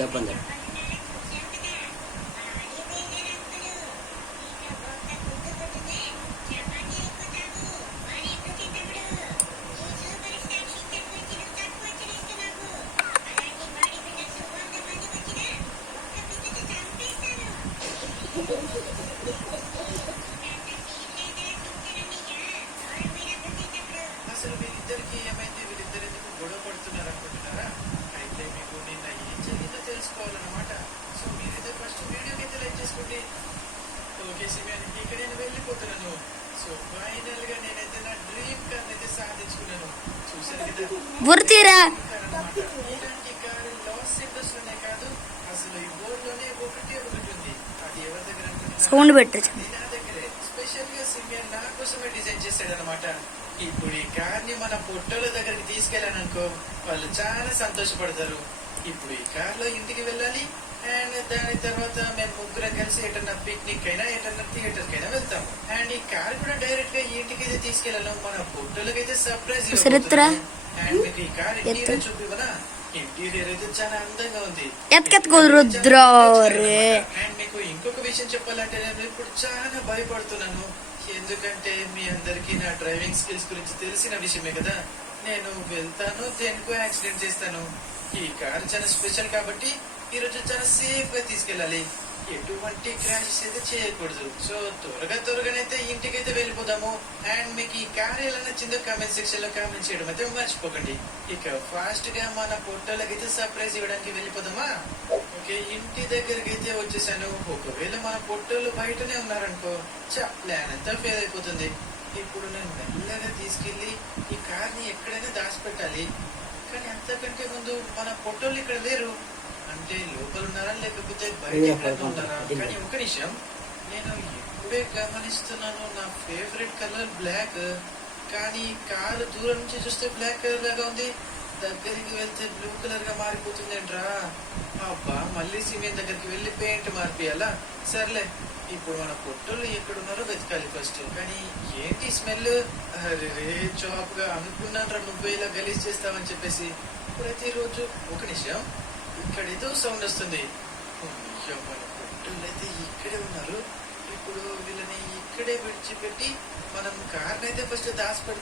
చెప్పండి. అసలు వీళ్ళిద్దరికి ఏమైంది? వీళ్ళిద్దరు ఎందుకు గొడవ పడుతున్నారు అనుకుంటున్నారా? అయితే మీకు నిన్న ఏం జరిగిందో తెలుసుకోవాలన్నమాట. సో మీరైతే ఫస్ట్ వీడియోకి అయితే లైక్ చేసుకోండి. ఓకే సిమియన్, ఇక నేను వెళ్ళిపోతున్నాను. సో ఫైనల్ గా నేనైతే నా డ్రీమ్ కార్ అయితే సాధించుకున్నాను. చూసాను కదా, గుర్తిరా ఇలాంటి కారు లాస్ ఏంజల్స్ లోనే కాదు, అసలు ఈ వరల్డ్ లోనే ఒకటి ఉంది. అది ఎవరి దగ్గర అనుకుంటున్నారా? సౌండ్ పెట్టచ్చు. అది నా దగ్గరే. స్పెషల్ గా సిమియన్ నా కోసమే డిజైన్ చేశాడు అనమాట. ఇప్పుడు ఈ కార్ ని మన పొట్టోల దగ్గరికి తీసుకెళ్ళాను అనుకో, వాళ్ళు చాలా సంతోషపడతారు. ఇప్పుడు ఈ కార్ లో ఇంటికి వెళ్ళాలి, అండ్ దాని తర్వాత మేము ముగ్గురం కలిసి ఎటన్నా పిక్నిక్ అయినా ఎటన్నా థియేటర్ కైనా వెళ్తాము. అండ్ ఈ కార్ కూడా డైరెక్ట్ గా ఇంటికి అయితే తీసుకెళ్ళాను, మన పొట్టోలకైతే సర్ప్రైజ్ ఇవ్వబోతున్నాను. అండ్ మీకు ఈ కార్ ఇంటీరియర్ చూపివనా? ఇంటీరియర్ అయితే చాలా అందంగా ఉంది. అండ్ మీకు ఇంకొక విషయం చెప్పాలంటే నేను ఇప్పుడు చాలా భయపడుతున్నాను. ఎందుకంటే మీ అందరికి నా డ్రైవింగ్ స్కిల్స్ గురించి తెలిసిన విషయమే కదా. నేను వెళ్తాను, దేనికో యాక్సిడెంట్ చేస్తాను. ఈ కార్ చాలా స్పెషల్ కాబట్టి ఈ రోజు చాలా సేఫ్ గా తీసుకెళ్ళాలి. ఎటువంటి క్రాషెస్ అయితే చేయకూడదు. సో త్వరగానైతే ఇంటికి అయితే వెళ్ళిపోదాము. అండ్ మీకు ఈ కార్ ఎలా నచ్చిందో కామెంట్ సెక్షన్ లో కామెంట్ చేయడం అయితే మర్చిపోకండి. ఇక ఫాస్ట్ గా మన పొట్టోళ్ళకైతే సర్ప్రైజ్ ఇవ్వడానికి వెళ్ళిపోదామా? ఓకే, ఇంటి దగ్గరికి అయితే వచ్చేసాను. ఒకవేళ మన పొట్టోళ్ళు బయటనే ఉన్నారనుకో, ప్లాన్ అంతా ఫెయిల్ అయిపోతుంది. ఇప్పుడు నేను మెల్లగా తీసుకెళ్లి ఈ కార్ ని ఎక్కడైనా దాచిపెట్టాలి. కానీ అంతకంటే ముందు మన పొట్టోళ్ళు ఇక్కడ లేరు. అంటే లోపల ఉన్నారా లేకపోతే బయట ఎక్కడైనా ఉన్నారా? కానీ ఒక నిమిషం, నేను ఇప్పుడే గమనిస్తున్నాను, నా ఫేవరెట్ కలర్ బ్లాక్. కానీ కారు దూరం నుంచి చూస్తే బ్లాక్ కలర్ లాగా ఉంది, దగ్గరికి వెళ్తే బ్లూ కలర్ గా మారిపోతుందేంట్రా? అబ్బా, మళ్ళీ సిమెంట్ దగ్గరికి వెళ్ళి పెయింట్ మార్పియాలా? సర్లే, ఇప్పుడు మన పొట్టోళ్ళు ఎక్కడున్నారో వెతకాలి ఫస్ట్. కానీ ఏంటి స్మెల్? అరే చాప్ గా అనుకున్నాను, నువ్వు ఇలా గలీజ్ చేస్తావని చెప్పేసి. ప్రతిరోజు ఒక నిమిషం, ఇక్కడ ఏదో సౌండ్ వస్తుంది. మన పొట్టోళ్ళు అయితే ఇక్కడే ఉన్నారు. ఇప్పుడు వీళ్ళని ఇక్కడే విడిచిపెట్టి మనం కార్ని అయితే ఫస్ట్ దాచిపెడతాం.